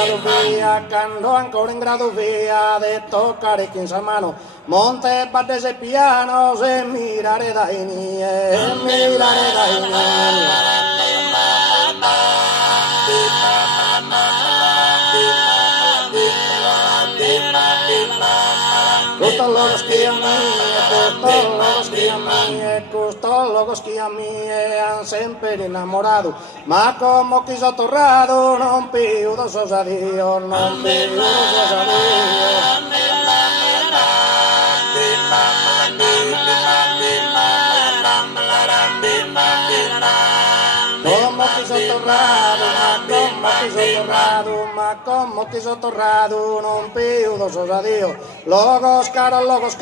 grado via, quando ancora in grado via, de toccare quince mano, monte parte ese piano, se mirare dai nie, mirare dai nie. Costólogos que a mie han sempre innamorado, ma como quiso torrado, non più dos osadio, non più dos osadio. Como quiso torrado, ma como quiso torrado, non più dos osadio. Logos caros,